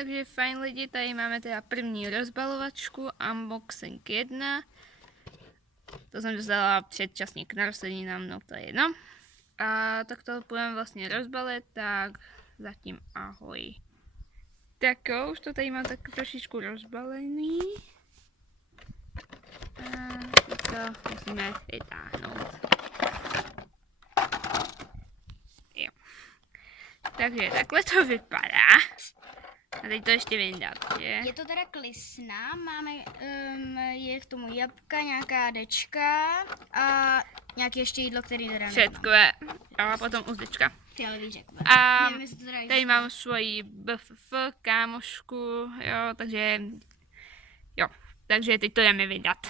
takže fajn lidi, tady máme teda první rozbalovačku, unboxing 1. To jsem dostala předčasně k narozeninám, no to je jedno. A tak to budeme vlastně rozbalit, tak zatím ahoj. Tak jo, už to tady mám tak trošičku rozbalený. A to musíme vytáhnout. Jo. Takže takhle to vypadá. A teď to ještě vyndat, že? Je to teda klisna, máme je k tomu jabka, nějaká dečka a nějaké ještě jídlo, který teda nemám. Všetkové. A potom uzlička. Fialový řekve. A Nevím, jestli to teda tady mám svoji BFF kámošku, jo, takže teď to jdeme vydat.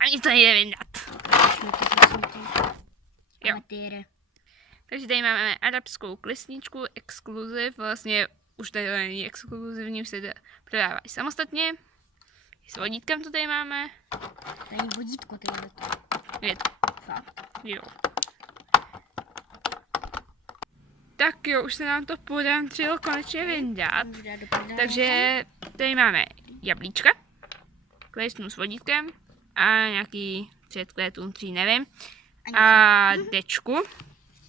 Ani to nejde vydat. Jo. Takže tady máme arabskou klesničku, exkluziv, vlastně už tady není exkluzivní, už se to prodávají samostatně. S vodítkem to tady máme. Není vodítko, ty je to. Je to. Fakt. Jo. Tak jo, už se nám to podařilo konečně vyndat. Takže tady máme jablíčka, klesnu s vodítkem a nějaký třetkové tuntří, nevím. A dečku.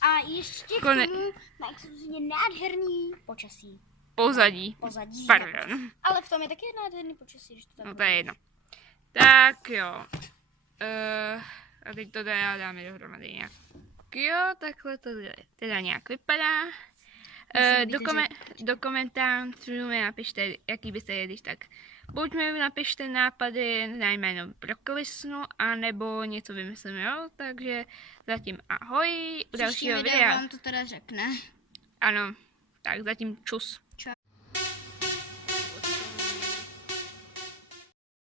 A ještě k tomu má exkluzivně nádherný počasí. Pozadí. Pardon. Ale v tom je taky nádherný počasí, když to tak No to je jedno. Tak jo. A teď to dáme dohromady nějak. Jo, takhle to teda nějak vypadá. Do komentářů mi napište, jaký byste jedli, tak buď mi napište nápady na jméno pro klisnu, anebo něco vymyslím, jo? Takže zatím ahoj, u dalšího videa. Vám to teda řekne. Ano, tak zatím čus. Čau.